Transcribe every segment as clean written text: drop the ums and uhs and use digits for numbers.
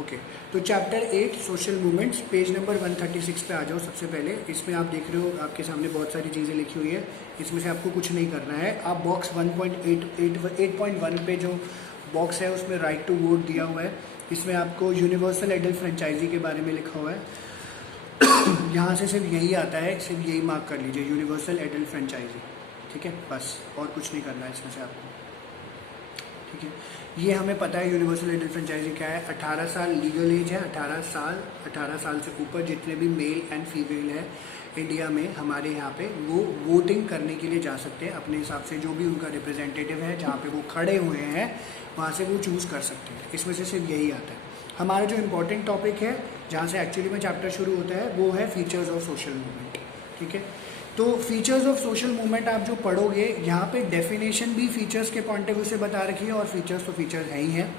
Okay, तो chapter 8 social movements, page number 136 पे आ जाओ। सबसे पहले इसमें आप देख रहे हो आपके सामने बहुत सारी चीज़ें लिखी हुई है, इसमें से आपको कुछ नहीं करना है। आप बॉक्स 1.8.1 पे जो बॉक्स है उसमें राइट टू वोट दिया हुआ है, इसमें आपको यूनिवर्सल एडल्ट फ्रेंचाइजी के बारे में लिखा हुआ है। यहाँ से सिर्फ यही आता है, सिर्फ यही मार्क कर लीजिए, यूनिवर्सल एडल्ट फ्रेंचाइजी। ठीक है, बस और कुछ नहीं करना है इसमें से आपको। ठीक है, ये हमें पता है यूनिवर्सल एडल्ट फ्रेंचाइजी क्या है। 18 साल लीगल एज है, 18 साल से ऊपर जितने भी मेल एंड फीमेल है इंडिया में हमारे यहाँ पे, वो वोटिंग करने के लिए जा सकते हैं अपने हिसाब से। जो भी उनका रिप्रेजेंटेटिव है जहाँ पे वो खड़े हुए हैं वहाँ से वो चूज़ कर सकते हैं। इसमें से सिर्फ यही आता है। हमारा जो इम्पोर्टेंट टॉपिक है जहाँ से एक्चुअली में चैप्टर शुरू होता है वो है फीचर्स ऑफ सोशल मूवमेंट। ठीक है, तो फीचर्स ऑफ सोशल मूवमेंट आप जो पढ़ोगे यहाँ पे डेफिनेशन भी फीचर्स के पॉइंट ऑफ व्यू से बता रखी है, और फीचर्स तो फीचर्स है ही हैं।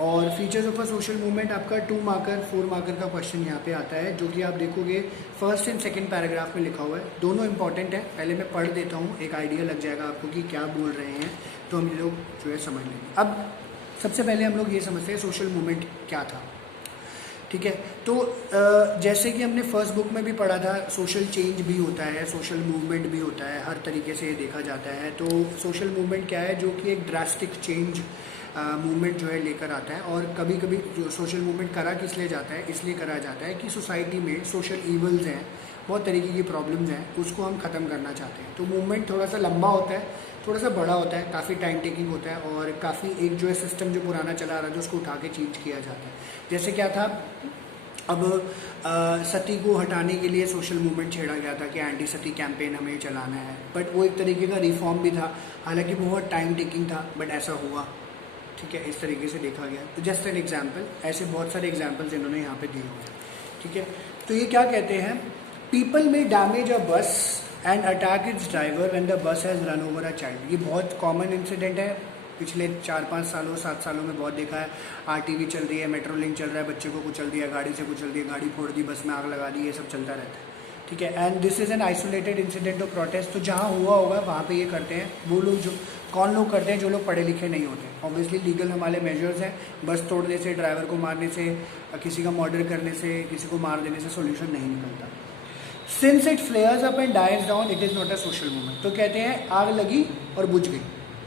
और features of a social movement आपका 2 मार्कर 4 मार्कर का क्वेश्चन यहाँ पे आता है, जो कि आप देखोगे फर्स्ट एंड सेकंड पैराग्राफ में लिखा हुआ है। दोनों इंपॉर्टेंट है, पहले मैं पढ़ देता हूँ, एक आइडिया लग जाएगा आपको कि क्या बोल रहे हैं, तो हम लोग जो है समझ लेंगे। अब सबसे पहले हम लोग ये समझते हैं सोशल मूवमेंट क्या था। ठीक है, तो जैसे कि हमने फर्स्ट बुक में भी पढ़ा था, सोशल चेंज भी होता है, सोशल मूवमेंट भी होता है, हर तरीके से ये देखा जाता है। तो सोशल मूवमेंट क्या है, जो कि एक ड्रास्टिक चेंज मूवमेंट जो है लेकर आता है। और कभी कभी जो सोशल मूवमेंट करा किस लिए जाता है, इसलिए करा जाता है कि सोसाइटी में सोशल ईवल्स हैं, बहुत तरीके की प्रॉब्लम्स हैं, उसको हम ख़त्म करना चाहते हैं। तो मूवमेंट थोड़ा सा लंबा होता है, थोड़ा सा बड़ा होता है, काफ़ी टाइम टेकिंग होता है, और काफ़ी एक जो है सिस्टम जो पुराना चला रहा था उसको उठा के चेंज किया जाता है। जैसे क्या था, अब सती को हटाने के लिए सोशल मूवमेंट छेड़ा गया था कि एंटी सती कैंपेन हमें चलाना है, बट वो एक तरीके का रिफॉर्म भी था, हालांकि बहुत टाइम टेकिंग था, बट ऐसा हुआ। ठीक है, इस तरीके से देखा गया। तो जस्ट एन एग्जाम्पल, ऐसे बहुत सारे एग्जाम्पल्स इन्होंने यहाँ पे दिए हुए हैं। ठीक है, तो ये क्या कहते हैं, पीपल में डैमेज अ बस and attack it's driver when the bus has run over a child. ये बहुत कॉमन इंसिडेंट है, पिछले 4-5 सालों 7 सालों में बहुत देखा है। आरटीवी चल रही है, मेट्रो लिंक चल रहा है, बच्चे को कुचल दिया, गाड़ी से कुचल दिया, गाड़ी फोड़ दी, बस में आग लगा दी, ये सब चलता रहता है। ठीक है, and this is an isolated incident of protest. तो जहाँ हुआ होगा वहाँ पे ये करते हैं वो लोग, जो कौन लोग करते हैं, जो लोग पढ़े लिखे नहीं होते। ऑब्वियसली लीगल हमारे मेजर्स हैं, बस तोड़ने से, ड्राइवर को मारने से, किसी का मर्डर करने से, किसी को मार देने से सोल्यूशन नहीं निकलता। Since it flares up and dies down it is not a social movement. तो कहते हैं आग लगी और बुझ गई।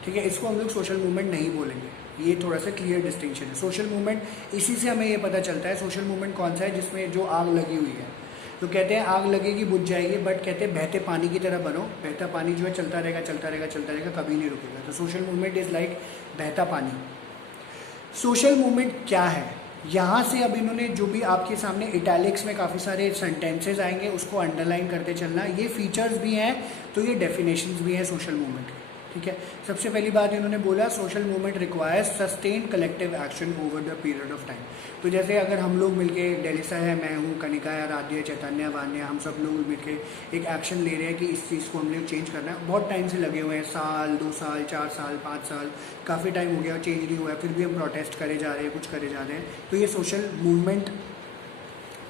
ठीक है, इसको हम लोग सोशल मूवमेंट नहीं बोलेंगे। ये थोड़ा सा क्लियर डिस्टिंक्शन है। सोशल मूवमेंट, इसी से हमें ये पता चलता है सोशल मूवमेंट कौन सा है, जिसमें जो आग लगी हुई है। तो कहते हैं आग लगेगी बुझ जाएगी, बट कहते हैं बहते पानी की तरह बनो। बहता पानी जो है चलता रहेगा चलता रहेगा चलता रहेगा, कभी नहीं रुकेगा। तो सोशल मूवमेंट इज़ लाइक बहता पानी। सोशल मूवमेंट क्या है, यहाँ से अब इन्होंने जो भी आपके सामने इटैलिक्स में काफ़ी सारे सेंटेंसेज आएंगे, उसको अंडरलाइन करते चलना। ये फीचर्स भी हैं तो ये डेफिनेशंस भी हैं सोशल मूवमेंट के। ठीक है, सबसे पहली बात इन्होंने बोला, social movement requires sustain collective action over the period of time. तो जैसे अगर हम लोग मिलके, डेलिसा है, मैं हूँ, कनिका है, आराध्य, चैतन्य, वान्या, हम सब लोग मिलके एक एक्शन ले रहे हैं कि इस चीज़ को हमने चेंज करना है। बहुत टाइम से लगे हुए हैं, साल 2 साल 4 साल 5 साल, काफ़ी टाइम हो गया, चेंज नहीं हुआ है, फिर भी हम प्रोटेस्ट करे जा रहे हैं, कुछ करे जा रहे हैं। तो ये सोशल मूवमेंट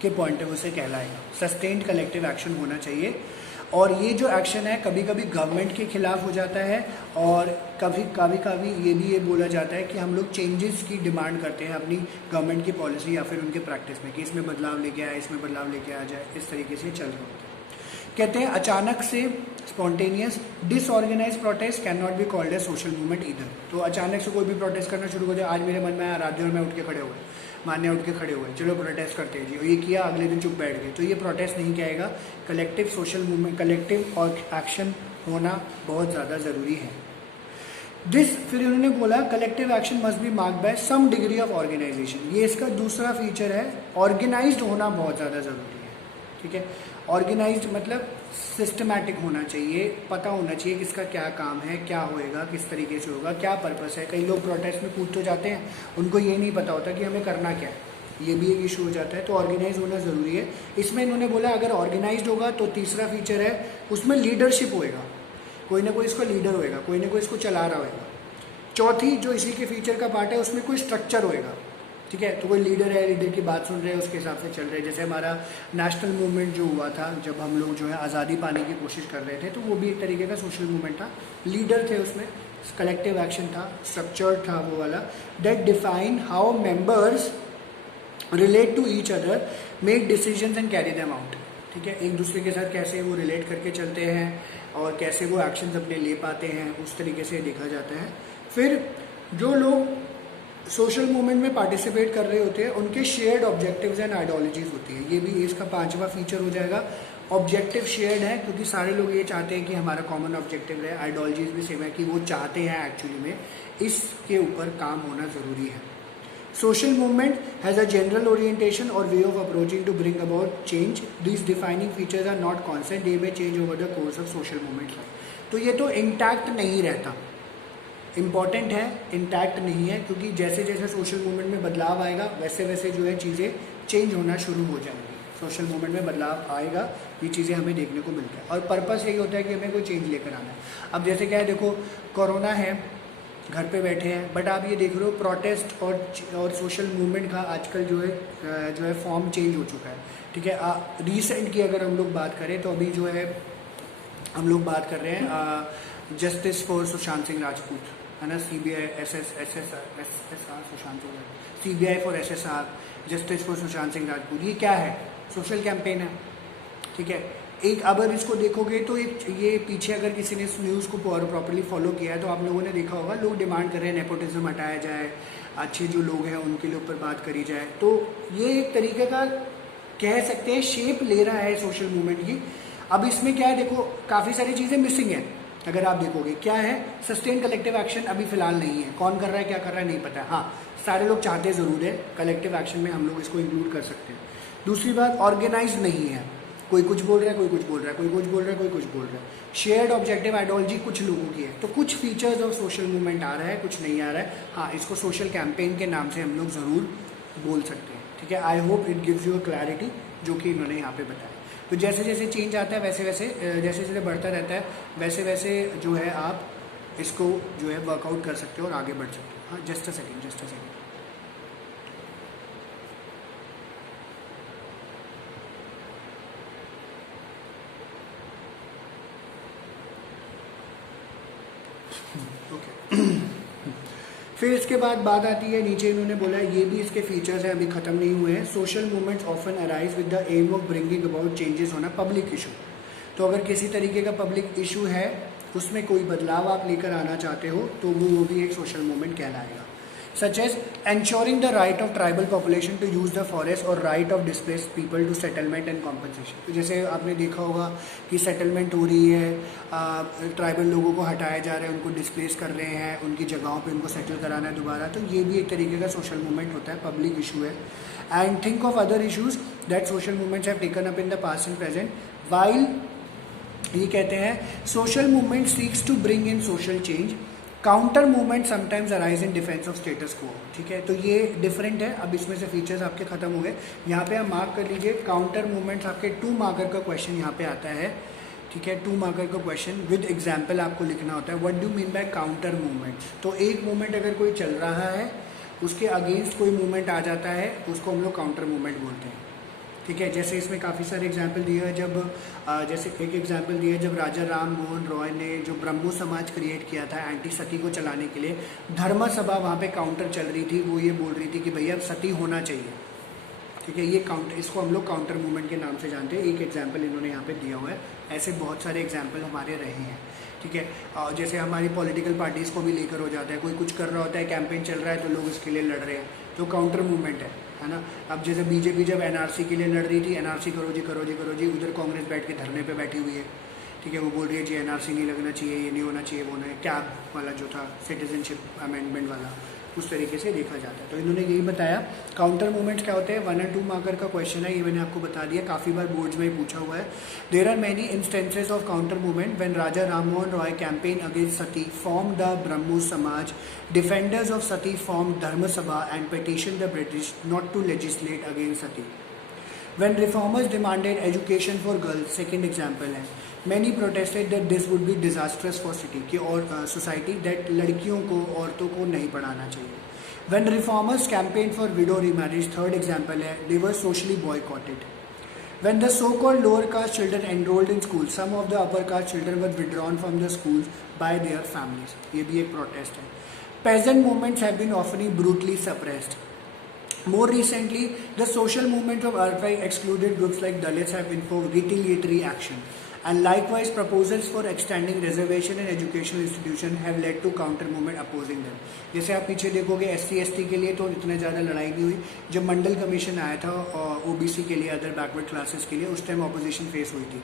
के पॉइंट ऑफ व्यू से कहलाएगा। सस्टेन्ड कलेक्टिव एक्शन होना चाहिए। और ये जो एक्शन है कभी कभी गवर्नमेंट के खिलाफ हो जाता है, और कभी ये भी बोला जाता है कि हम लोग चेंजेस की डिमांड करते हैं अपनी गवर्नमेंट की पॉलिसी या फिर उनके प्रैक्टिस में, कि इसमें बदलाव लेके आए, इसमें बदलाव लेके आ जाए। इस तरीके से चल रहा होता है। कहते हैं अचानक से spontaneous disorganise protest can not be called as social movement either. तो अचानक से कोई भी प्रोटेस्ट करना शुरू हो जाए, आज मेरे मन में आया, आराध्य और मैं उठ के खड़े हुए, मान्य उठ के खड़े हुए, चलो प्रोटेस्ट करते हैं जी, और ये किया, अगले दिन चुप बैठ गए, तो ये प्रोटेस्ट नहीं कहेगा। कलेक्टिव सोशल मूवमेंट, कलेक्टिव और एक्शन होना बहुत ज़्यादा ज़रूरी है। फिर उन्होंने बोला collective action must be marked by some degree of organisation. ये इसका दूसरा फीचर है, ऑर्गेनाइज्ड होना बहुत ज़्यादा ज़रूरी है। ठीक है, ऑर्गेनाइज्ड मतलब सिस्टमैटिक होना चाहिए, पता होना चाहिए किसका क्या काम है, क्या होएगा, किस तरीके से होगा, क्या पर्पस है। कई लोग प्रोटेस्ट में कूद तो जाते हैं, उनको ये नहीं पता होता कि हमें करना क्या है, ये भी एक इशू हो जाता है। तो ऑर्गेनाइज होना ज़रूरी है। इसमें इन्होंने बोला अगर ऑर्गेनाइज्ड होगा तो तीसरा फीचर है उसमें लीडरशिप होएगा, कोई ना कोई इसका लीडर होएगा, कोई ना कोई इसको चला रहा होएगा। चौथी जो इसी के फीचर का पार्ट है, उसमें कोई स्ट्रक्चर होएगा। ठीक है, तो कोई लीडर है, लीडर की बात सुन रहे हैं, उसके हिसाब से चल रहे हैं। जैसे हमारा नेशनल मूवमेंट जो हुआ था, जब हम लोग जो है आज़ादी पाने की कोशिश कर रहे थे, तो वो भी एक तरीके का सोशल मूवमेंट था। लीडर थे उसमें, कलेक्टिव एक्शन था, स्ट्रक्चर था वो वाला, that define how members relate to each other, make decisions and carry them out. ठीक है, एक दूसरे के साथ कैसे वो रिलेट करके चलते हैं और कैसे वो एक्शंस अपने ले पाते हैं, उस तरीके से देखा जाता है। फिर जो लोग सोशल मूवमेंट में पार्टिसिपेट कर रहे होते हैं उनके शेयर्ड ऑब्जेक्टिव्स एंड आइडियोलॉजीज होती है, ये भी इसका 5वां फीचर हो जाएगा। ऑब्जेक्टिव शेयर्ड है क्योंकि सारे लोग ये चाहते हैं कि हमारा कॉमन ऑब्जेक्टिव रहे, आइडियोलॉजीज भी सेम है कि वो चाहते हैं एक्चुअली में इसके ऊपर काम होना ज़रूरी है। Social movement has a general orientation or way of approaching to bring about change. These defining features are not constant, they may change over the course of social movement life. तो ये तो इंटैक्ट नहीं रहता, important है, intact नहीं है, क्योंकि जैसे जैसे सोशल मूवमेंट में बदलाव आएगा वैसे वैसे जो है चीज़ें चेंज होना शुरू हो जाएंगी। सोशल मूवमेंट में बदलाव आएगा, ये चीज़ें हमें देखने को मिलता है और पर्पस यही होता है कि हमें कोई चेंज लेकर आना है। अब जैसे क्या है, देखो कोरोना है, घर पे बैठे हैं, बट आप ये देख रहे हो प्रोटेस्ट और सोशल मूवमेंट का आजकल जो है फॉर्म चेंज हो चुका है। ठीक है, रिसेंट की अगर हम लोग बात करें तो अभी जो है हम लोग बात कर रहे हैं जस्टिस फॉर सुशांत सिंह राजपूत, है ना, CBI SSR Sushant Singh, CBI for SSR, justice for Sushant Singh Rajput. ये क्या है? सोशल कैंपेन है। ठीक है, एक अगर इसको देखोगे तो ये पीछे अगर किसी ने इस न्यूज़ को प्रॉपर्ली फॉलो किया है तो आप लोगों ने देखा होगा, लोग डिमांड कर रहे हैं नेपोटिज्म हटाया जाए, अच्छे जो लोग हैं उनके लिए ऊपर बात करी जाए। तो ये एक तरीके का कह सकते हैं शेप ले रहा है सोशल मूवमेंट की। अब इसमें क्या है, देखो काफ़ी सारी चीज़ें मिसिंग है। अगर आप देखोगे क्या है, सस्टेन कलेक्टिव एक्शन अभी फिलहाल नहीं है, कौन कर रहा है क्या कर रहा है नहीं पता है। हाँ, सारे लोग चाहते ज़रूर है, कलेक्टिव एक्शन में हम लोग इसको इंक्लूड कर सकते हैं। दूसरी बात, ऑर्गेनाइज नहीं है, कोई कुछ बोल रहा है, कोई कुछ बोल रहा है, कोई कुछ बोल रहा है, कोई कुछ बोल रहा है। शेयर्ड ऑब्जेक्टिव आइडियोलॉजी कुछ लोगों की है, तो कुछ फीचर्स ऑफ सोशल मूवमेंट आ रहा है, कुछ नहीं आ रहा है। हाँ, इसको सोशल कैंपेन के नाम से हम लोग ज़रूर बोल सकते हैं। ठीक है, I hope it gives you a clarity जो कि इन्होंने यहाँ पे बताया। तो जैसे जैसे चेंज आता है वैसे वैसे जैसे जैसे बढ़ता रहता है वैसे वैसे जो है आप इसको जो है वर्कआउट कर सकते हो और आगे बढ़ सकते हो। हाँ, जस्ट अ सेकेंड। फिर इसके बाद बात आती है, नीचे इन्होंने बोला ये भी इसके फीचर्स हैं, अभी खत्म नहीं हुए हैं। Social movements often arise with the aim of bringing about changes on a public issue. तो अगर किसी तरीके का पब्लिक इशू है, उसमें कोई बदलाव आप लेकर आना चाहते हो, तो वो भी एक सोशल मूवमेंट कहलाएगा। Such as ensuring the right of tribal population to use the forest और right of displaced people to settlement and compensation। तो जैसे आपने देखा होगा कि सेटलमेंट हो रही है, ट्राइबल लोगों को हटाया जा रहा है, उनको डिस्प्लेस कर रहे हैं, उनकी जगहों पे उनको सेटल कराना है दोबारा। तो ये भी एक तरीके का सोशल मूवमेंट होता है, पब्लिक इशू है। And think of other issues that social movements have taken up in the past and present while. ये कहते हैं social movement seeks to bring in social change, counter movement sometimes arise in defence of status quo. ठीक है, तो ये different है। अब इसमें से फीचर्स आपके खत्म हो गए। यहाँ पे आप मार्क कर लीजिए, काउंटर मूवमेंट्स आपके 2 मार्कर का क्वेश्चन यहाँ पे आता है। ठीक है, 2 मार्कर का क्वेश्चन विद एग्जाम्पल आपको लिखना होता है। What do mean by counter movement? तो एक मूवमेंट अगर कोई चल रहा है, उसके अगेंस्ट कोई मूवमेंट आ जाता है, उसको हम लोग काउंटर मूवमेंट बोलते हैं। ठीक है, जैसे इसमें काफ़ी सारे एग्जाम्पल दिए हैं। जब जैसे एक एग्जाम्पल दिया है, जब राजा राम मोहन रॉय ने जो ब्रह्मो समाज क्रिएट किया था एंटी सती को चलाने के लिए, धर्म सभा वहाँ पे काउंटर चल रही थी, वो ये बोल रही थी कि भैया अब सती होना चाहिए। ठीक है, ये इसको हम लोग काउंटर मूवमेंट के नाम से जानते हैं। एक एग्जाम्पल इन्होंने यहाँ पे दिया हुआ है, ऐसे बहुत सारे एग्जाम्पल हमारे रहे हैं। ठीक है, जैसे हमारी पॉलिटिकल पार्टीज़ को भी लेकर हो जाता है, कोई कुछ कर रहा होता है, कैंपेन चल रहा है, तो लोग इसके लिए लड़ रहे हैं, तो काउंटर मूवमेंट है ना। अब जैसे बीजेपी जब NRC के लिए लड़ रही थी, NRC करो जी, उधर कांग्रेस बैठ के धरने पे बैठी हुई है। ठीक है, वो बोल रही है जी NRC नहीं लगना चाहिए, ये नहीं होना चाहिए, वो नहीं, कैब वाला जो था सिटीजनशिप अमेंडमेंट वाला, उस तरीके से देखा जाता है। तो इन्होंने यही बताया। काउंटर मूवमेंट्स क्या होते हैं? 1 और 2 मार्कर का क्वेश्चन है, ये मैंने आपको बता दिया, काफ़ी बार बोर्ड्स में ही पूछा हुआ है। There are many instances of counter movement when Raja Rammohan Roy campaign against sati from the Brahmo Samaj, defenders of sati from Dharma Sabha and petition the British not to legislate against sati. When reformers demanded education for girls, second example है, many protested that this would be disastrous for city कि और society that लड़कियों को, औरतों को नहीं पढ़ाना चाहिए। When reformers campaigned for widow remarriage, third example है, they were socially boycotted. When the so-called lower caste children enrolled in schools, some of the upper caste children were withdrawn from the schools by their families. ये भी एक protest है। Peasant movements have been often brutally suppressed. More recently, the social movement of RFI excluded groups like Dalits have invoked retaliatory action, and likewise proposals for extending reservation in educational institution have led to counter movement opposing them. जैसे आप पीछे देखोगे SC/ST के लिए तो इतने ज़्यादा लड़ाई नहीं हुई, जब मंडल कमीशन आया था OBC के लिए, अदर बैकवर्ड क्लासेस के लिए, उस टाइम अपोजिशन फेस हुई थी,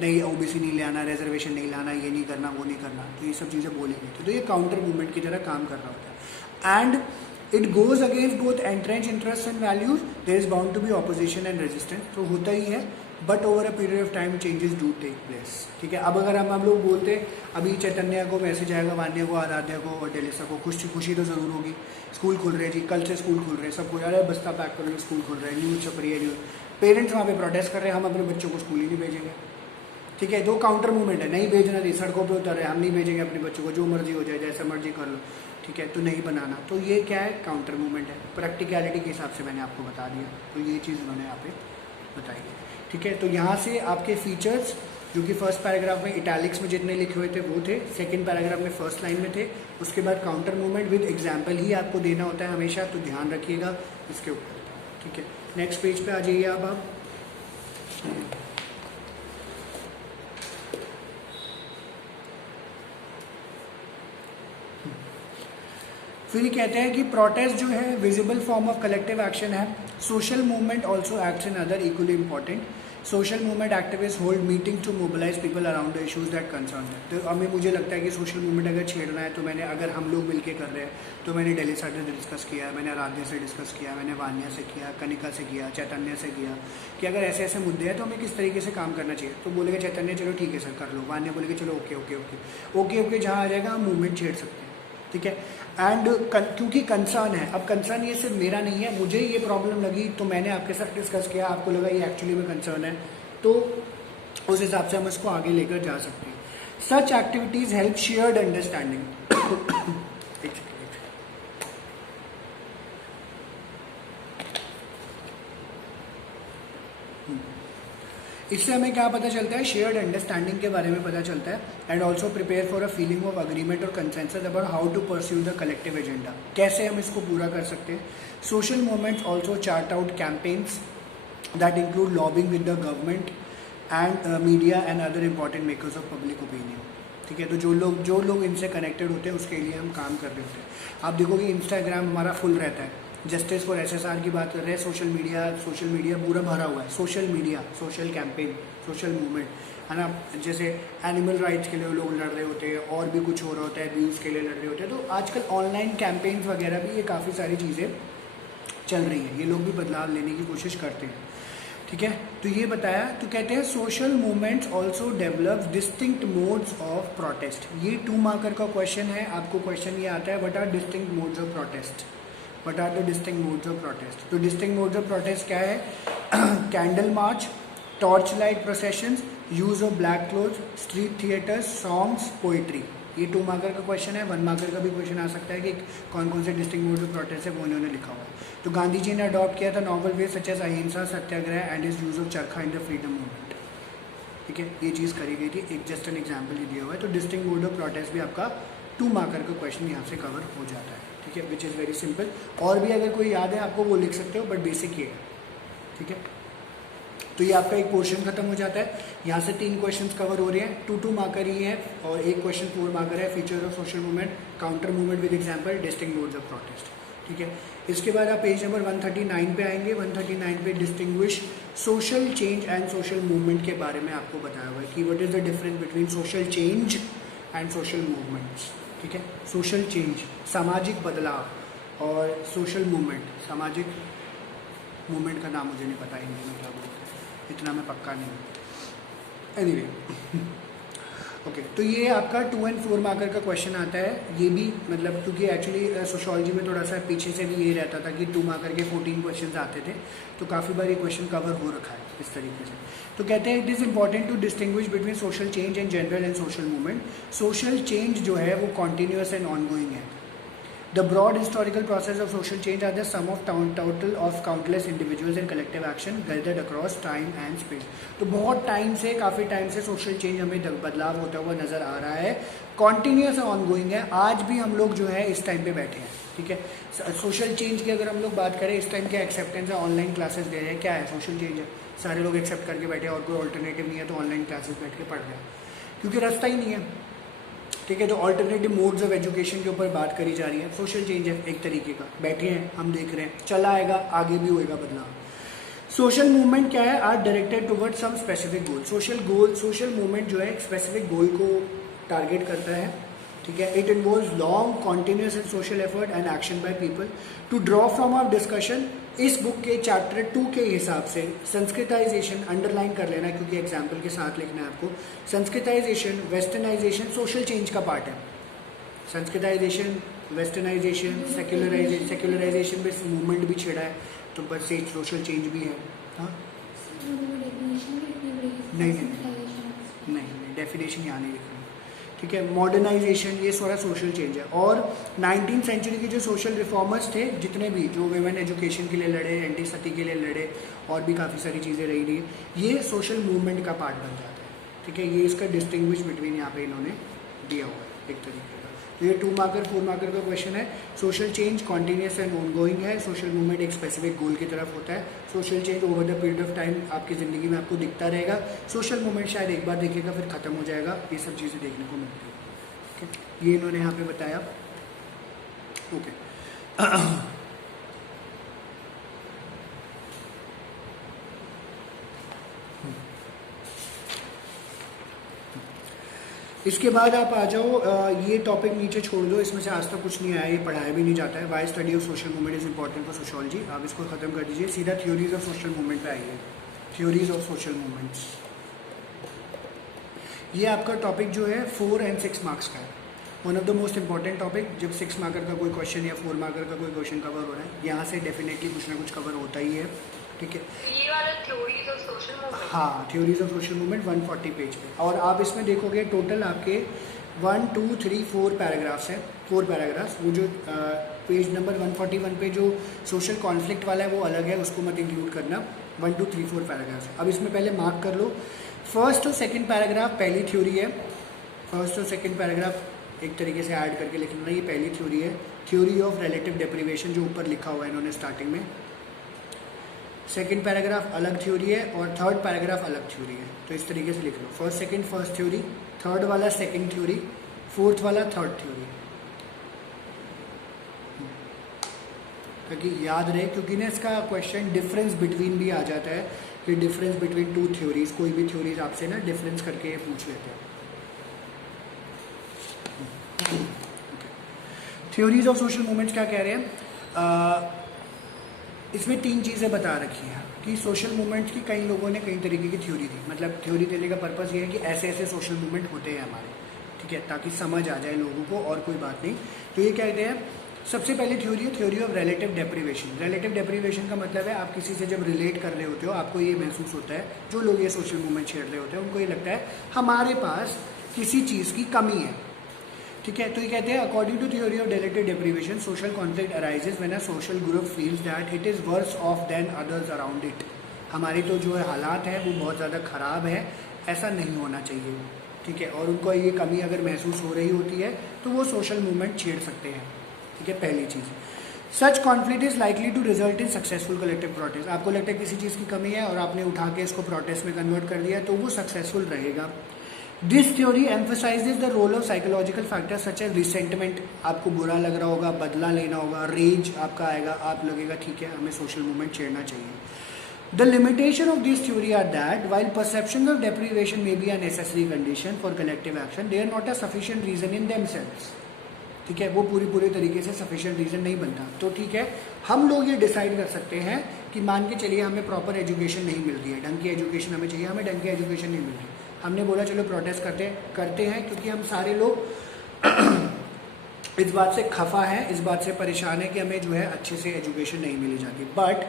नहीं OBC नहीं लाना, रिजर्वेशन नहीं लाना, ये नहीं करना, वो नहीं करना, तो ये सब चीज़ें बोली गई थी। तो ये काउंटर मूवमेंट की तरह काम कर रहा होता है, and it goes against both entrench interest and values, there is bound to be opposition and resistance, तो होता ही है, but over a period of time changes do take place. ठीक है, अब अगर हम लोग बोलते अभी चैतन्य को मैसेज आएगा, वान्या को, आराध्या को और डेलिसा को, खुशी तो ज़रूर होगी, स्कूल खुल रहे जी, कल से स्कूल खुल रहे, सबको यार बस्ता पैक कर लो, स्कूल खुल रहे हैं, न्यूज़ छप रही है, न्यूज़, पेरेंट्स वहाँ पे प्रोटेस्ट कर रहे हैं, हम अपने बच्चों को स्कूल ही नहीं भेजेंगे। ठीक है, दो काउंटर मूवमेंट है, नहीं भेजना नहीं, सड़कों पे उतर रहे हैं, हम नहीं भेजेंगे अपने बच्चों को, जो मर्जी हो जाए, जैसा मर्जी कर लो, ठीक है, तो नहीं बनाना। तो ये क्या है, काउंटर मूवमेंट है, प्रैक्टिकलिटी के हिसाब से मैंने आपको बता दिया, तो ये चीज़ उन्होंने यहाँ पे बताई है। ठीक है, तो यहाँ से आपके फीचर्स जो कि फर्स्ट पैराग्राफ में इटैलिक्स में जितने लिखे हुए थे वो थे, सेकंड पैराग्राफ में फर्स्ट लाइन में थे, उसके बाद काउंटर मूवमेंट विद एग्जाम्पल ही आपको देना होता है हमेशा, तो ध्यान रखिएगा इसके ऊपर। ठीक है, नेक्स्ट पेज पे आ जाइए आप। फिर ये कहते हैं कि प्रोटेस्ट जो है visible form of collective action है, social movement also acts in other equally important, social movement activist hold meeting to mobilise people around the issues that concern है। तो हमें मुझे लगता है कि सोशल मूवमेंट अगर छेड़ना है तो मैंने, अगर हम लोग मिलके कर रहे हैं तो मैंने डेलिसा से डिस्कस किया, मैंने आराध्या से डिस्कस किया, मैंने वान्या से किया, कनिका से किया, चैतन्य से किया, कि अगर ऐसे ऐसे मुद्दे हैं तो हमें किस तरीके से काम करना चाहिए। तो बोलेगा चैतन्य चलो ठीक है सर कर लो, वान्या बोलेगा चलो okay okay okay okay okay, जहाँ आ जाएगा हम मूवमेंट छेड़ सकते हैं। ठीक है, एंड क्योंकि कंसर्न है, अब कंसर्न ये सिर्फ मेरा नहीं है, मुझे ये प्रॉब्लम लगी तो मैंने आपके साथ डिस्कस किया, आपको लगा ये एक्चुअली में कंसर्न है, तो उस हिसाब से हम इसको आगे लेकर जा सकते हैं। सच एक्टिविटीज हेल्प शेयर्ड अंडरस्टैंडिंग। इससे हमें क्या पता चलता है, शेयर्ड अंडरस्टैंडिंग के बारे में पता चलता है, and also prepare for a feeling of agreement और consensus about how to pursue the collective agenda, कैसे हम इसको पूरा कर सकते हैं। Social movements also chart out campaigns that include lobbying with the government and media and other important makers of public opinion. ठीक है, तो जो लोग इनसे कनेक्टेड होते हैं उसके लिए हम काम कर रहे होते हैं। आप देखोगे इंस्टाग्राम हमारा फुल रहता है, जस्टिस फॉर SSR की बात कर रहे हैं, सोशल मीडिया पूरा भरा हुआ है, social media, social campaign, social movement है ना। जैसे एनिमल राइट्स के लिए लोग लड़ रहे होते हैं, और भी कुछ हो रहा होता है, व्यूज़ के लिए लड़ रहे होते हैं, तो आजकल ऑनलाइन कैंपेन्स वगैरह भी, ये काफ़ी सारी चीज़ें चल रही हैं, ये लोग भी बदलाव लेने की कोशिश करते हैं। ठीक है, तो ये बताया, तो कहते हैं social movements also develop distinct modes of protest. ये 2 मार्कर का क्वेश्चन है, आपको क्वेश्चन ये आता है, what are distinct modes of protest, what are the distinct modes of protest. तो डिस्टिंक्ट मोड्स ऑफ प्रोटेस्ट क्या है, candle march, torch light processions, use of black cloth, street theatres, songs, poetry. ये 2 marker का question है, 1 marker का भी question आ सकता है कि कौन कौन से डिस्टिंक्ट मोड्स ऑफ प्रोटेस्ट है, वो इन्होंने लिखा हुआ है। तो गांधी जी ने अडॉप्ट किया था नॉवल वे सच एज अहिंसा, सत्याग्रह एंड इज यूज ऑफ चरखा इन द फ्रीडम मूवमेंट। ठीक है, ये चीज़ करी गई थी, एक जस्ट एन एग्जाम्पल ही दिया हुआ है। तो डिस्टिंक्ट मोड ऑफ प्रोटेस्ट भी आपका 2 मार्कर का क्वेश्चन यहाँ से कवर हो जाता है। ठीक है, विच इज़ वेरी सिंपल, और भी अगर कोई याद है आपको वो लिख सकते हो, बट बेसिक ये है। ठीक है, तो ये आपका एक पोर्शन खत्म हो जाता है, यहाँ से 3 क्वेश्चंस कवर हो रहे हैं, 2 मार्कर ही है, और एक क्वेश्चन 4 मार्कर है, features of social movement, counter movement with example, distinct modes of protest. ठीक है, इसके बाद आप पेज नंबर 139 पे आएंगे। 139 पे distinguish social change and social movement के बारे में आपको बताया हुआ है कि what is the difference between social change and social movements. ठीक है, सोशल चेंज सामाजिक बदलाव, और सोशल मूवमेंट, सामाजिक मूवमेंट का नाम मुझे नहीं पता हिंदी में क्या बोलते हैं, इतना मैं पक्का नहीं हूँ। एनीवे ओके, तो ये आपका 2 और 4 मार्कर का क्वेश्चन आता है। ये भी मतलब क्योंकि एक्चुअली सोशोलॉजी में थोड़ा सा पीछे से भी ये रहता था कि 2 मार्कर के 14 क्वेश्चन आते थे, तो काफ़ी बार ये क्वेश्चन कवर हो रखा है इस तरीके से। तो कहते हैं it is important to distinguish between social change and general and social movement. Social change जो है वो कॉन्टीन्यूअस एंड ऑनगोइंग है। The broad historical process of social change are the sum of total of countless individuals and collective action gathered across time and space. तो बहुत time से, काफ़ी time से social change हमें बदलाव होता हुआ नज़र आ रहा है, कॉन्टीन्यूस ऑनगोइंग है। आज भी हम लोग जो है इस टाइम पे बैठे हैं, ठीक है। सोशल चेंज की अगर हम लोग बात करें, इस टाइम क्या एक्सेप्टेंस है, ऑनलाइन क्लासेस दे रहे हैं, क्या है सोशल चेंज है, सारे लोग एक्सेप्ट करके बैठे और कोई ऑल्टरनेटिव नहीं है तो ऑनलाइन क्लासेस बैठ के पढ़ रहे हैं क्योंकि रास्ता ही नहीं है, ठीक है। तो ऑल्टरनेटिव मोड्स ऑफ एजुकेशन के ऊपर बात करी जा रही है, सोशल चेंज है एक तरीके का, बैठे हैं हम देख रहे हैं, चला आएगा, आगे भी होएगा बदलाव। सोशल मूवमेंट क्या है, are directed toward some specific goal. Social movement जो है एक स्पेसिफिक गोल को टारगेट करता है, ठीक है। It involves long continuous and social effort and action by people. To draw from our discussion, इस बुक के चैप्टर 2 के हिसाब से संस्कृताइजेशन अंडरलाइन कर लेना क्योंकि एग्जाम्पल के साथ लिखना है आपको। संस्कृताइजेशन, वेस्टर्नाइजेशन सोशल चेंज का पार्ट है। संस्कृताइजेशन, वेस्टर्नाइजेशन, सेक्युलराइजेशन में मूवमेंट भी छिड़ा है, तो बस एक सोशल चेंज भी है। हाँ नहीं डेफिनेशन यहाँ नहीं लिखनी, ठीक है। मॉडर्नाइजेशन ये सारा सोशल चेंज है। और 19th सेंचुरी के जो सोशल रिफॉर्मर्स थे, जितने भी जो वुमेन एजुकेशन के लिए लड़े, एंटी सती के लिए लड़े और भी काफ़ी सारी चीज़ें रही रही, ये सोशल मूवमेंट का पार्ट बन जाता है, ठीक है। ये इसका डिस्टिंग्विश बिटवीन यहाँ पे इन्होंने दिया हुआ है एक तरीके का। तो ये 2 मार्कर 4 मार्कर का क्वेश्चन है। Social change continuous and ongoing है, सोशल मूवमेंट एक स्पेसिफिक गोल की तरफ होता है। Social change over the period of time आपकी ज़िंदगी में आपको दिखता रहेगा। सोशल मूवमेंट शायद एक बार देखेगा फिर ख़त्म हो जाएगा, ये सब चीज़ें देखने को मिलती है, ठीक है। ये इन्होंने यहाँ पे बताया, ओके। इसके बाद आप आ जाओ, ये टॉपिक नीचे छोड़ दो, इसमें से आज तक कुछ नहीं आया, ये पढ़ाया भी नहीं जाता है। Why study of social movement is important for sociology, आप इसको खत्म कर दीजिए, सीधा थ्योरीज ऑफ सोशल मूवमेंट पे आइए। थ्योरीज ऑफ सोशल मूवमेंट्स, ये आपका टॉपिक जो है 4 and 6 मार्क्स का है। One of the most important topic, जब 6 मार्कर का कोई क्वेश्चन या 4 मार्कर का कोई क्वेश्चन कवर हो रहा है, यहाँ से डेफिनेटली कुछ ना कुछ कवर होता ही है, ठीक है। ये वाला थ्योरीज ऑफ सोशल मूवमेंट, हाँ theories of social movement 140 page पे। और आप इसमें देखोगे टोटल आपके 1 2 3 4 पैराग्राफ्स हैं, 4 पैराग्राफ्स। वो जो पेज नंबर 141 पे जो सोशल कॉन्फ्लिक्ट वाला है वो अलग है, उसको मत इंक्लूड करना। 1 2 3 4 पैराग्राफ्स। अब इसमें पहले मार्क कर लो, फर्स्ट और सेकंड पैराग्राफ पहली थ्योरी है। फर्स्ट और सेकंड पैराग्राफ एक तरीके से ऐड करके लिख लेना, ये पहली थ्योरी है, थ्योरी ऑफ रिलेटिव डेप्रिवेशन, जो ऊपर लिखा हुआ है इन्होंने स्टार्टिंग में। सेकंड पैराग्राफ अलग थ्योरी है और थर्ड पैराग्राफ अलग थ्योरी है, तो इस तरीके से लिख लो, first second first theory, third वाला सेकंड थ्योरी, फोर्थ वाला थर्ड थ्योरी, ताकि याद रहे। क्योंकि ना इसका क्वेश्चन डिफरेंस बिटवीन भी आ जाता है कि डिफरेंस बिटवीन 2 थ्योरीज, कोई भी थ्योरीज आपसे ना डिफरेंस करके पूछ लेते हैं। थ्योरीज ऑफ सोशल मूवमेंट्स क्या कह रहे हैं, इसमें 3 चीज़ें बता रखी हैं कि सोशल मूवमेंट्स की कई लोगों ने कई तरीके की थ्योरी दी। मतलब थ्योरी देने का पर्पस ये है कि ऐसे ऐसे सोशल मूवमेंट होते हैं हमारे, ठीक है, ताकि समझ आ जाए लोगों को, और कोई बात नहीं। तो ये कहते हैं, सबसे पहले थ्योरी है theory of relative deprivation. Relative deprivation का मतलब है आप किसी से जब रिलेट कर रहे होते हो, आपको ये महसूस होता है, जो लोग ये सोशल मूवमेंट छेड़ रहे होते हैं उनको ये लगता है हमारे पास किसी चीज़ की कमी है, ठीक है। तो ये कहते हैं according to theory of relative deprivation, social conflict arises when a social group feels that it is worse off than others around it. हमारी तो जो है हालात है वो बहुत ज़्यादा ख़राब है, ऐसा नहीं होना चाहिए, ठीक है। और उनको ये कमी अगर महसूस हो रही होती है तो वो सोशल मूवमेंट छेड़ सकते हैं, ठीक है, पहली चीज़। Such conflict is likely to result in successful collective protest. आपको लगता है किसी चीज़ की कमी है और आपने उठा के इसको प्रोटेस्ट में कन्वर्ट कर दिया, तो वो सक्सेसफुल रहेगा। This theory emphasises the role of psychological factors such as resentment, आपको बुरा लग रहा होगा, बदला लेना होगा, रेज आपका आएगा, आप लगेगा ठीक है हमें सोशल मूवमेंट छेड़ना चाहिए। The limitation of this theory are that while perception of deprivation may be a necessary condition for collective action, they are not a sufficient reason in themselves, ठीक है। वो पूरी तरीके से सफिशिएंट रीजन नहीं बनता। तो ठीक है, हम लोग ये डिसाइड कर सकते हैं कि मान के चलिए हमें प्रॉपर एजुकेशन नहीं मिल रही है, ढंग की एजुकेशन हमें चाहिए, हमें ढंग की एजुकेशन नहीं मिल रही, हमने बोला चलो प्रोटेस्ट करते हैं क्योंकि हम सारे लोग इस बात से खफा हैं, इस बात से परेशान है कि हमें जो है अच्छे से एजुकेशन नहीं मिली जाती। But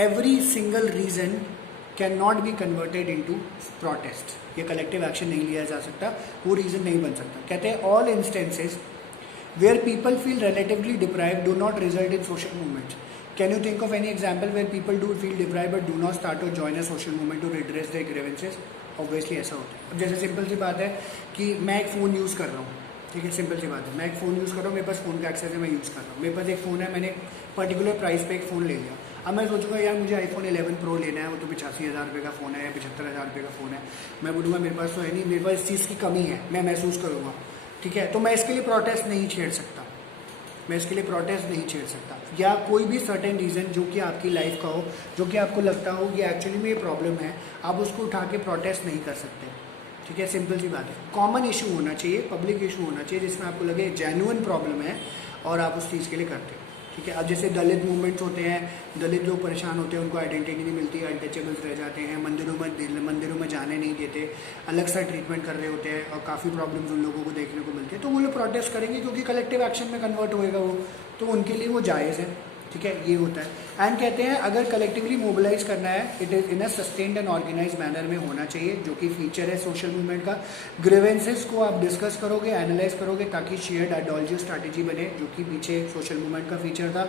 every single reason can not be converted into protest, ये कलेक्टिव एक्शन नहीं लिया जा सकता, वो रीज़न नहीं बन सकता। कहते हैं all instances where people feel relatively deprived do not result in social movements. Can you think of any example where people do feel deprived but do not start to join a social movement to redress their grievances? Obviously ऐसा होता है। अब जैसे simple सी बात है कि मैं एक फ़ोन यूज़ कर रहा हूँ, ठीक है, सिंपल सी बात है। मैं एक फ़ोन यूज़ कर रहा हूँ, मेरे पास फ़ोन का एक्सेस है, मैं यूज़ कर रहा हूँ। मेरे पास एक फ़ोन है, मैंने पर्टिकुलर प्राइस पे एक फ़ोन ले लिया। अब मैं सोचूंगा यार मुझे आईफोन 11 प्रो लेना है, वो तो 85,000 रुपये का फ़ोन है या 75,000 रुपये का फ़ोन है। मैं बोलूँगा मेरे पास तो है नहीं, मेरे पास इस चीज़ की कमी है, मैं महसूस करूँगा। ठीक है, तो मैं इसके लिए प्रोटेस्ट नहीं छेड़ सकता, मैं इसके लिए प्रोटेस्ट नहीं छेड़ सकता। या कोई भी सर्टेन रीज़न जो कि आपकी लाइफ का हो, जो कि आपको लगता हो कि एक्चुअली में ये प्रॉब्लम है, आप उसको उठा के प्रोटेस्ट नहीं कर सकते। ठीक है, सिंपल सी बात है। कॉमन इशू होना चाहिए, पब्लिक इशू होना चाहिए, जिसमें आपको लगे जेन्युइन प्रॉब्लम है और आप उस चीज़ के लिए करते हो। ठीक है, अब जैसे दलित मूवमेंट्स होते हैं, दलित लोग परेशान होते हैं, उनको आइडेंटिटी नहीं मिलती, अनटचेबल्स रह जाते हैं, मंदिरों में जाने नहीं देते, अलग सा ट्रीटमेंट कर रहे होते हैं और काफ़ी प्रॉब्लम्स उन लोगों को देखने को मिलती है। तो वो लोग प्रोटेस्ट करेंगे क्योंकि कलेक्टिव एक्शन में कन्वर्ट होएगा वो, तो उनके लिए वो जायज़ है। ठीक है, ये होता है। एंड कहते हैं अगर कलेक्टिवली मोबिलाइज करना है, it is in a sustained and organise manner में होना चाहिए, जो कि फीचर है सोशल मूवमेंट का। ग्रीवेंसेस को आप डिस्कस करोगे, एनालाइज करोगे, ताकि शेयर्ड आइडियोलॉजी स्ट्रैटेजी बने, जो कि पीछे सोशल मूवमेंट का फीचर था।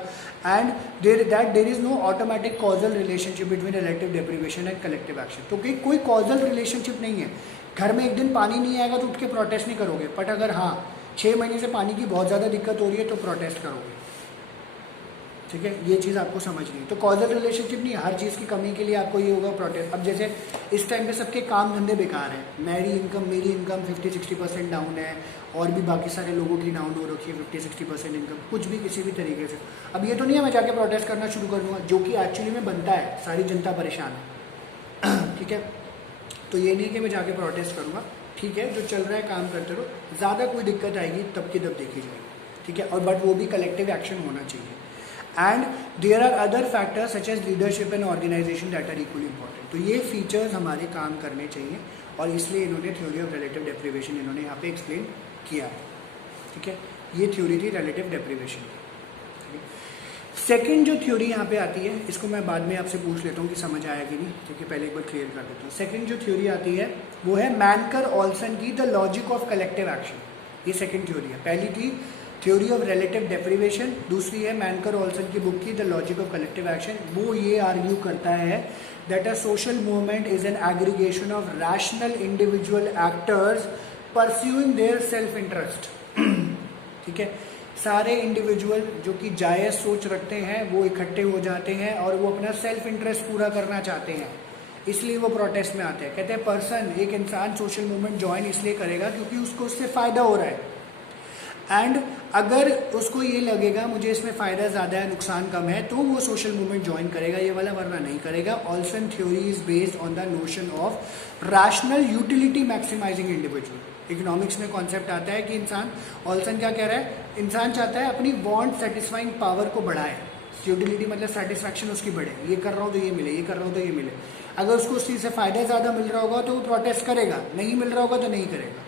And there is no automatic causal relationship between relative deprivation and collective action. तो कोई कॉजल रिलेशनशिप नहीं है। घर में एक दिन पानी नहीं आएगा तो उठ के प्रोटेस्ट नहीं करोगे, बट अगर हाँ 6 महीने से पानी की बहुत ज़्यादा दिक्कत हो रही है तो प्रोटेस्ट करोगे। ठीक है, ये चीज़ आपको समझनी है। तो कॉजल रिलेशनशिप नहीं, हर चीज़ की कमी के लिए आपको ये होगा प्रोटेस्ट। अब जैसे इस टाइम पे सबके काम धंधे बेकार हैं, मेरी इनकम 50-60% डाउन है, और भी बाकी सारे लोगों की डाउन हो रखी है 50-60% इनकम, कुछ भी किसी भी तरीके से। अब ये तो नहीं है मैं जाके प्रोटेस्ट करना शुरू कर दूँगा, जो कि एक्चुअली में बनता है, सारी जनता परेशान है। ठीक है, तो ये नहीं कि मैं जाके प्रोटेस्ट करूँगा। ठीक है, जो चल रहा है काम करते रहो, ज़्यादा कोई दिक्कत आएगी तब की तब देखी जाएगी। ठीक है, और बट वो भी कलेक्टिव एक्शन होना चाहिए। And there are other factors such as leadership and organisation that are equally important. तो ये फीचर्स हमारे काम करने चाहिए, और इसलिए इन्होंने थ्योरी ऑफ रिलेटिव डेप्रिवेशन इन्होंने यहाँ पे एक्सप्लेन किया है। ठीक है, ये थ्योरी थी रिलेटिव डेप्रिवेशन की। सेकेंड जो थ्योरी यहाँ पे आती है, इसको मैं बाद में आपसे पूछ लेता हूँ कि समझ आया कि नहीं, ठीक है, पहले एक बार क्लियर कर देता हूँ। सेकेंड जो थ्योरी आती है वो है मैनकर ऑल्सन की the logic of collective action. ये सेकेंड थ्योरी है। पहली थी थ्योरी ऑफ रिलेटिव डेप्रिवेशन, दूसरी है मैनकर ऑल्सन की बुक की the logic of collective action. वो ये आर्ग्यू करता है that a social movement is an aggregation of rational individual actors pursuing their self interest. ठीक है, सारे इंडिविजुअल जो कि जायज़ सोच रखते हैं वो इकट्ठे हो जाते हैं और वो अपना सेल्फ इंटरेस्ट पूरा करना चाहते हैं, इसलिए वो प्रोटेस्ट में आते हैं। कहते हैं पर्सन, एक इंसान सोशल मूवमेंट ज्वाइन इसलिए करेगा क्योंकि उसको उससे फ़ायदा हो रहा है, एंड अगर उसको ये लगेगा मुझे इसमें फ़ायदा ज़्यादा है नुकसान कम है, तो वो सोशल मूवमेंट ज्वाइन करेगा ये वाला, वरना नहीं करेगा। Olson theory is based on the notion of rational utility maximising individual. Economics में कॉन्सेप्ट आता है कि इंसान, ऑल्सन क्या कह रहा है, इंसान चाहता है अपनी वांट सेटिस्फाइंग पावर को बढ़ाए। यूटिलिटी मतलब सेटिस्फैक्शन उसकी बढ़े, ये कर रहा हूँ तो ये मिले, ये कर रहा हूँ तो ये मिले। अगर उसको उस चीज़ से फ़ायदा ज़्यादा मिल रहा होगा तो वो प्रोटेस्ट करेगा, नहीं मिल रहा होगा तो नहीं करेगा।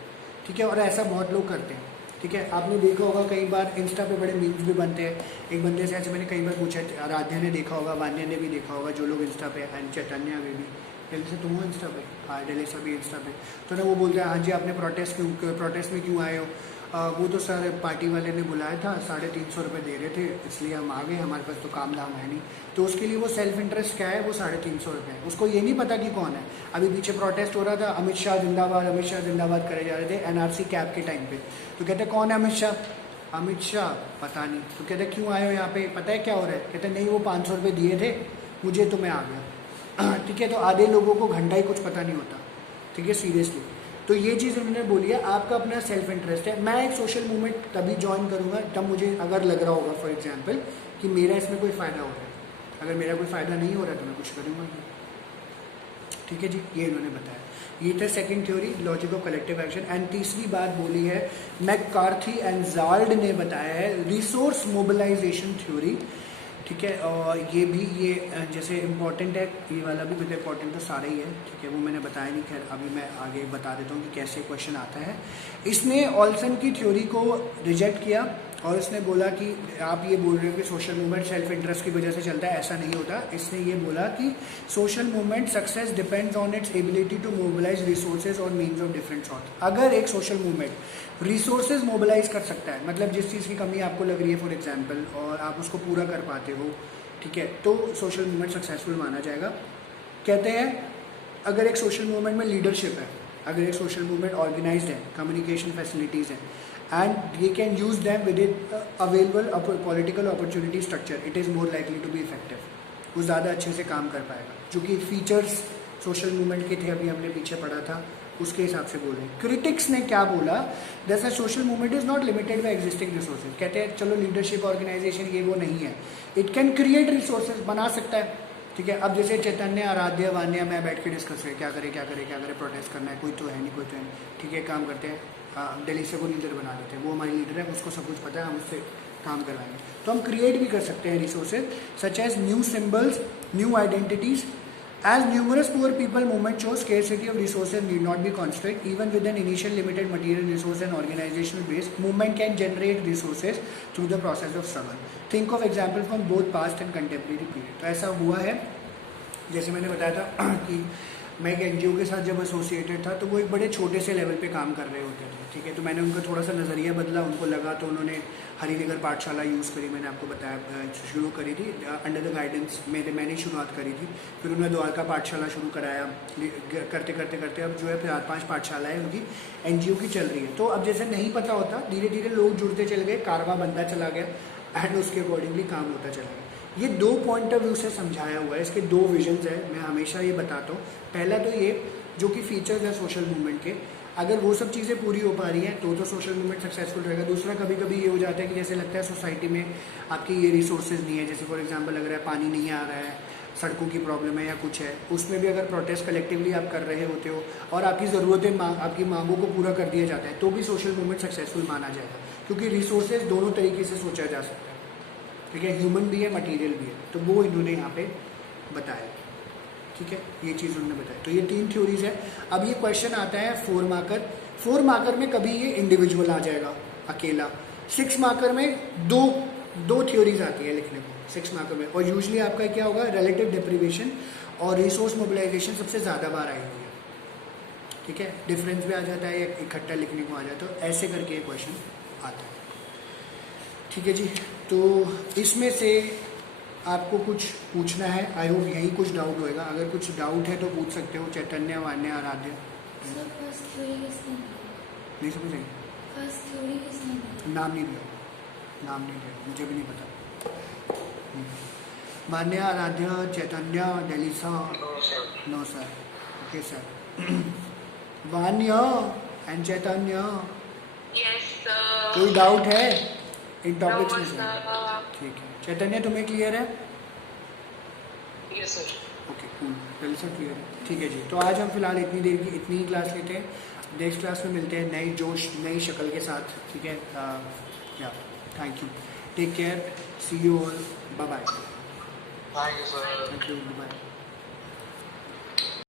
ठीक है, और ऐसा बहुत लोग करते हैं। ठीक है, आपने देखा होगा कई बार इंस्टा पे बड़े मीम्स भी बनते हैं। एक बंदे से ऐसे मैंने कई बार पूछा, आराध्या ने देखा होगा, वान्या ने भी देखा होगा, जो लोग इंस्टा पे, एंड चैतन्या में भी, दिल्ली से तुम हो इंस्टा पे, हाँ दिल्ली से भी इंस्टा पे, तो ना वो बोलते हैं हाँ जी आपने प्रोटेस्ट में क्यों आए हो? वो तो सर पार्टी वाले ने बुलाया था, 350 रुपये दे रहे थे, इसलिए हम आ गए, हमारे पास तो काम धाम है नहीं। तो उसके लिए वो सेल्फ इंटरेस्ट क्या है, वो 350 रुपये है, उसको ये नहीं पता कि कौन है। अभी पीछे प्रोटेस्ट हो रहा था, अमित शाह जिंदाबाद करे जा रहे थे एनआरसी कैब के टाइम पे। तो कहते कौन है अमित शाह? पता नहीं। तो कहते क्यों आए हो यहाँ पे, पता है क्या हो रहा है? कहते नहीं वो 500 रुपये दिए थे मुझे तो मैं आ गया। ठीक है, तो आधे लोगों को घंटा ही कुछ पता नहीं होता। ठीक है, सीरियसली। तो ये चीज़ उन्होंने बोली है, आपका अपना सेल्फ इंटरेस्ट है। मैं एक सोशल मूवमेंट तभी ज्वाइन करूँगा तब मुझे अगर लग रहा होगा फॉर एग्जांपल कि मेरा इसमें कोई फ़ायदा हो रहा है। अगर मेरा कोई फ़ायदा नहीं हो रहा तो मैं कुछ करूँगा नहीं। ठीक है जी, ये इन्होंने बताया। ये था second theory, logic of collective action. And तीसरी बात बोली है मैककार्थी एंड जार्ड ने बताया है, रिसोर्स मोबिलाइजेशन थ्योरी। ठीक है, और ये भी ये जैसे इम्पॉर्टेंट है, ये वाला भी मतलब इम्पॉर्टेंट तो सारा ही है। ठीक है, वो मैंने बताया नहीं, खैर अभी मैं आगे बता देता हूँ कि कैसे क्वेश्चन आता है। इसने ऑल्सन की थ्योरी को रिजेक्ट किया और इसने बोला कि आप ये बोल रहे हो कि सोशल मूवमेंट सेल्फ इंटरेस्ट की वजह से चलता है, ऐसा नहीं होता। इसने ये बोला कि social movement success depends on its ability to mobilise resources और मीन्स ऑफ डिफरेंट सॉर्ट। अगर एक सोशल मूवमेंट रिसोर्सेज मोबिलाइज कर सकता है, मतलब जिस चीज़ की कमी आपको लग रही है फॉर एग्जाम्पल, और आप उसको पूरा कर पाते हो, ठीक है, तो सोशल मूवमेंट सक्सेसफुल माना जाएगा। कहते हैं अगर एक सोशल मूवमेंट में लीडरशिप है, अगर एक सोशल मूवमेंट ऑर्गेनाइज्ड है, कम्युनिकेशन फैसिलिटीज़ हैं, and they can use them within available political opportunity structure. It is more likely to be effective. वो ज़्यादा अच्छे से काम कर पाएगा, जो कि फीचर्स सोशल मूवमेंट के थे, अभी हमने पीछे पढ़ा था, उसके हिसाब से बोल रहे हैं. क्रिटिक्स ने क्या बोला, that's social movement is not limited by existing resources. कहते हैं चलो लीडरशिप ऑर्गेनाइजेशन ये वो नहीं है, इट कैन क्रिएट रिसोर्सेज, बना सकता है. ठीक है, अब जैसे चैतन्य, आराध्य, वान्या मैं बैठ के डिस्कस करें क्या करें क्या करें क्या करें, प्रोटेस्ट करना है, कोई तो है नहीं, कोई तो है नहीं. ठीक है, काम करते हैं, दिल्ली से को लीडर बना देते हैं, वो हमारी लीडर है, उसको सब कुछ पता है, हम उससे काम करवाएंगे. तो हम क्रिएट भी कर सकते हैं resources such as new symbols, new identities. As numerous poor people movement shows, scarcity of resources need not be constrained. Even with an initial limited material resource and organizational base, movement can generate resources through the process of struggle. Think of example from both past and contemporary period. तो ऐसा हुआ है, जैसे मैंने बताया था कि मैं एक एनजीओ के साथ जब एसोसिएटेड था, तो वो एक बड़े छोटे से लेवल पे काम कर रहे होते थे. ठीक है, तो मैंने उनका थोड़ा सा नज़रिया बदला, उनको लगा, तो उन्होंने हरिनगर पाठशाला यूज़ करी, मैंने आपको बताया, शुरू करी थी अंडर द गाइडेंस, मैंने शुरुआत करी थी. फिर उन्होंने द्वारका पाठशाला शुरू कराया, करते करते करते अब जो है 4-5 पाठशालाएँ उनकी एनजीओ की चल रही है. तो अब जैसे नहीं पता होता, धीरे धीरे लोग जुड़ते चले गए, कारवा बनता चला गया एंड उसके अकॉर्डिंगली काम होता चला गया. ये 2 पॉइंट ऑफ व्यू से समझाया हुआ है, इसके 2 विजन्स हैं. मैं हमेशा ये बताता हूँ, पहला तो ये जो कि फीचर्स हैं सोशल मूवमेंट के, अगर वो सब चीज़ें पूरी हो पा रही हैं तो सोशल मूवमेंट सक्सेसफुल रहेगा. दूसरा, कभी कभी ये हो जाता है कि जैसे लगता है सोसाइटी में आपकी ये रिसोर्सेज नहीं है, जैसे फॉर एग्जांपल लग रहा है पानी नहीं आ रहा है, सड़कों की प्रॉब्लम है या कुछ है, उसमें भी अगर प्रोटेस्ट कलेक्टिवली आप कर रहे होते हो और आपकी ज़रूरतें आपकी मांगों को पूरा कर दिया जाता है, तो भी सोशल मूवमेंट सक्सेसफुल माना जाएगा, क्योंकि रिसोर्सेज दोनों तरीके से सोचा जा सकता है. ठीक है, ह्यूमन भी है, मटेरियल भी है, तो वो इन्होंने यहाँ पे बताया. ठीक है, ये चीज़ उन्होंने बताया. तो ये 3 थ्योरीज है. अब ये क्वेश्चन आता है 4 मार्कर. 4 मार्कर में कभी ये इंडिविजुअल आ जाएगा अकेला. 6 मार्कर में दो थ्योरीज आती है लिखने को 6 मार्कर में, और यूजली आपका क्या होगा, रिलेटिव डिप्रीवेशन और रिसोर्स मोबिलाइजेशन सबसे ज़्यादा बार आई हुई है. ठीक है, डिफरेंस भी आ जाता है, इकट्ठा लिखने को आ जाता है, तो ऐसे करके ये क्वेश्चन आता है. ठीक है जी, तो इसमें से आपको कुछ पूछना है, आई होप यही कुछ डाउट होएगा. अगर कुछ डाउट है तो पूछ सकते हो. चैतन्य, वान्या, आराध्य. नहीं समझ आई? नाम नहीं दिया, नाम नहीं दिया, मुझे भी नहीं पता. Vanya, Aradhya, Chaitanya, Delisa. No sir. Okay sir. Vanya and Chaitanya, Yes, sir. कोई डाउट है इन No, टॉपिक्स में से? sir. ठीक है. चैतन्य, तुम्हें क्लियर है? Yes, sir. Okay, cool. डेलिसा clear है. ठीक है जी, तो आज हम फिलहाल इतनी देर की इतनी ही क्लास लेते हैं. नेक्स्ट क्लास में मिलते हैं नई जोश, नई शक्ल के साथ. ठीक है, या thank you, take care, see you all, bye bye. Thank you, sir. Thank you, bye.